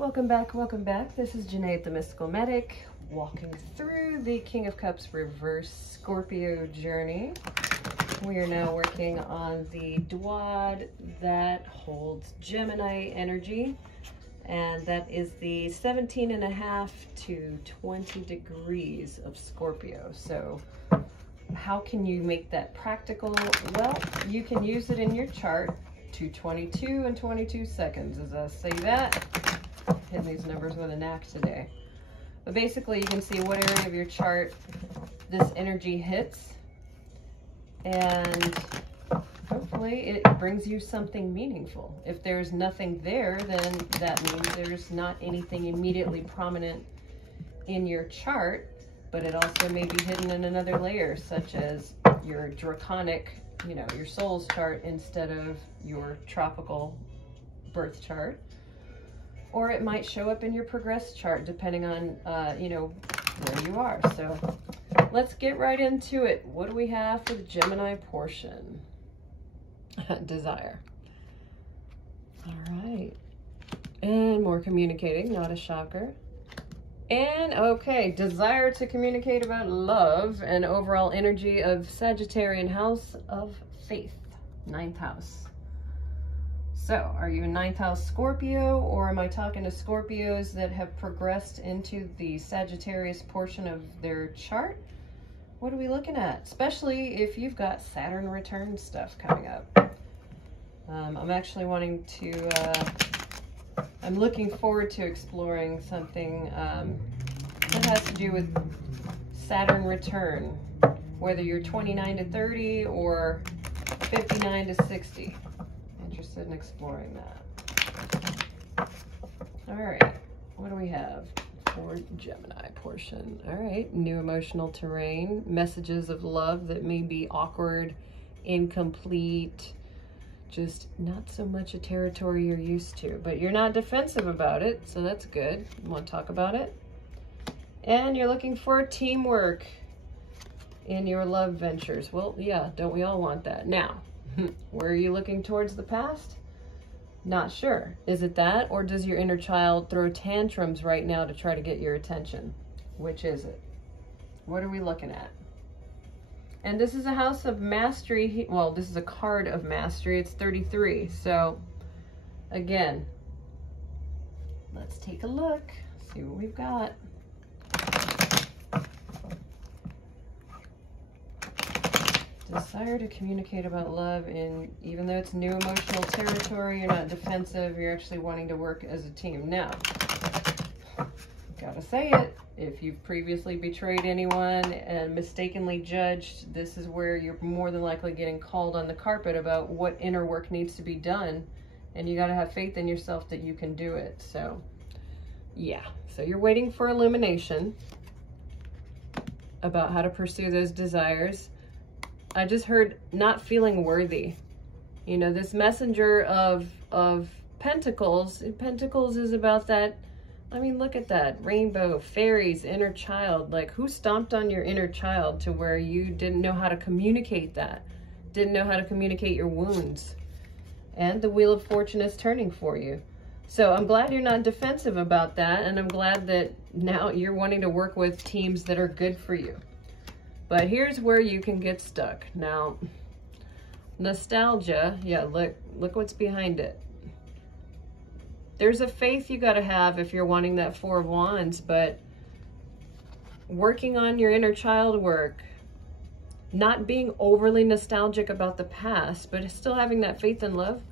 Welcome back, welcome back. This is Janae the Mystical Medic, walking through the King of Cups reverse Scorpio journey. We are now working on the dwad that holds Gemini energy, and that is the 17.5 to 20 degrees of Scorpio. So how can you make that practical? Well, you can use it in your chart to 22 and 22 seconds. As I say that, hitting these numbers with a knack today. But basically you can see what area of your chart this energy hits, and hopefully it brings you something meaningful. If there's nothing there, then that means there's not anything immediately prominent in your chart, but it also may be hidden in another layer, such as your draconic, your soul's chart instead of your tropical birth chart. Or it might show up in your progress chart, depending on, where you are. So let's get right into it. What do we have for the Gemini portion? Desire. All right. And more communicating, not a shocker. And okay, desire to communicate about love and overall energy of Sagittarian house of faith, 9th house. So, are you a 9th house Scorpio, or am I talking to Scorpios that have progressed into the Sagittarius portion of their chart? What are we looking at? Especially if you've got Saturn return stuff coming up. I'm actually wanting to, I'm looking forward to exploring something that has to do with Saturn return, whether you're 29 to 30 or 59 to 60. Interested in exploring that. All right, what do we have for Gemini portion? All right, new emotional terrain, messages of love that may be awkward, incomplete, just not so much a territory you're used to, but you're not defensive about it, so that's good. You want to talk about it? And you're looking for teamwork in your love ventures. Well, yeah, don't we all want that? Now, where are you looking towards the past? Not sure. Is it that, or does your inner child throw tantrums right now to try to get your attention? Which is it? What are we looking at? And this is a house of mastery. Well, this is a card of mastery. It's 33. So again, let's take a look, see what we've got. Desire to communicate about love, and even though it's new emotional territory, you're not defensive, you're actually wanting to work as a team. Now, gotta say it, if you've previously betrayed anyone and mistakenly judged, this is where you're more than likely getting called on the carpet about what inner work needs to be done, and you gotta have faith in yourself that you can do it. So, yeah. So you're waiting for illumination about how to pursue those desires. I just heard not feeling worthy. This messenger of pentacles. Pentacles is about that. I mean, look at that. Rainbow, fairies, inner child. Like, who stomped on your inner child to where you didn't know how to communicate that? Didn't know how to communicate your wounds? And the Wheel of Fortune is turning for you. So I'm glad you're not defensive about that. And I'm glad that now you're wanting to work with teams that are good for you. But here's where you can get stuck. Now, nostalgia, yeah, look what's behind it. There's a faith you gotta have if you're wanting that 4 of Wands, but working on your inner child work, not being overly nostalgic about the past, but still having that faith and love,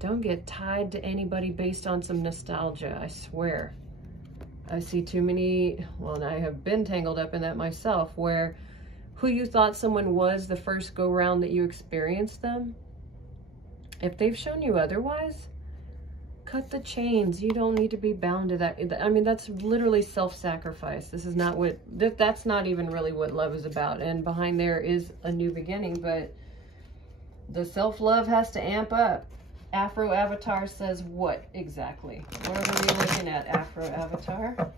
don't get tied to anybody based on some nostalgia, I swear. I see too many, well, and I have been tangled up in that myself, where who you thought someone was the first go round that you experienced them, if they've shown you otherwise, cut the chains. You don't need to be bound to that. I mean, that's literally self-sacrifice. This is not what, that's not even really what love is about. And behind there is a new beginning, but the self-love has to amp up. Afro Avatar says what exactly? What are we looking at, Afro Avatar?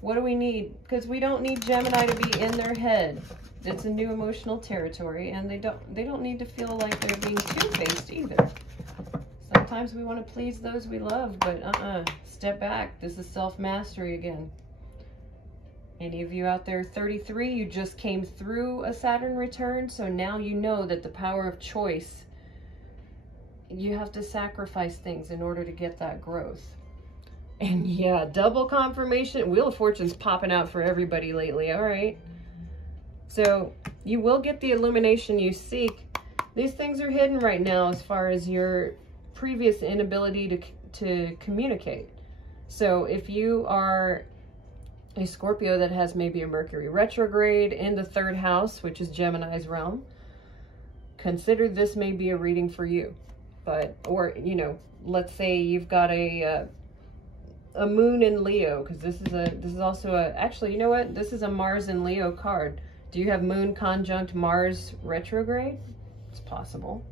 What do we need? Because we don't need Gemini to be in their head. It's a new emotional territory, and they don't need to feel like they're being two-faced either. So sometimes we want to please those we love, but step back. This is self-mastery again. Any of you out there 33, you just came through a Saturn return, so now you know that the power of choice, you have to sacrifice things in order to get that growth. And yeah, double confirmation. Wheel of Fortune's popping out for everybody lately, all right? So you will get the illumination you seek. These things are hidden right now as far as your previous inability to communicate. So if you are a Scorpio that has maybe a Mercury retrograde in the 3rd house, which is Gemini's realm, consider this may be a reading for you. But, or, you know, let's say you've got a moon in Leo, because this is also actually, you know what? This is a Mars in Leo card. Do you have moon conjunct Mars retrograde? It's possible.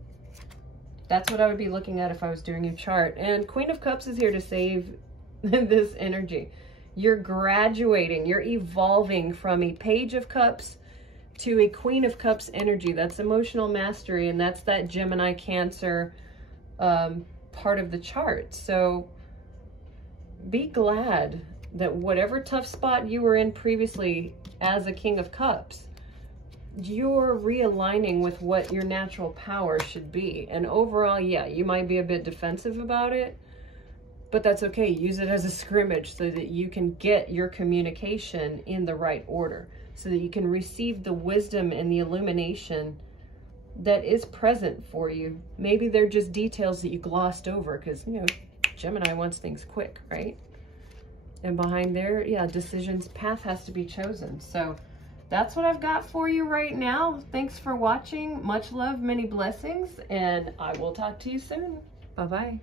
That's what I would be looking at if I was doing your chart. And Queen of Cups is here to save this energy. You're graduating, you're evolving from a Page of Cups to a Queen of Cups energy. That's emotional mastery, and that's that Gemini Cancer part of the chart. So be glad that whatever tough spot you were in previously as a King of Cups, you're realigning with what your natural power should be. And overall, yeah, you might be a bit defensive about it, but that's okay. Use it as a scrimmage so that you can get your communication in the right order, so that you can receive the wisdom and the illumination that is present for you. Maybe they're just details that you glossed over because, you know, Gemini wants things quick, right? And behind there, yeah, decisions, path has to be chosen. So that's what I've got for you right now. Thanks for watching. Much love, many blessings, and I will talk to you soon. Bye-bye.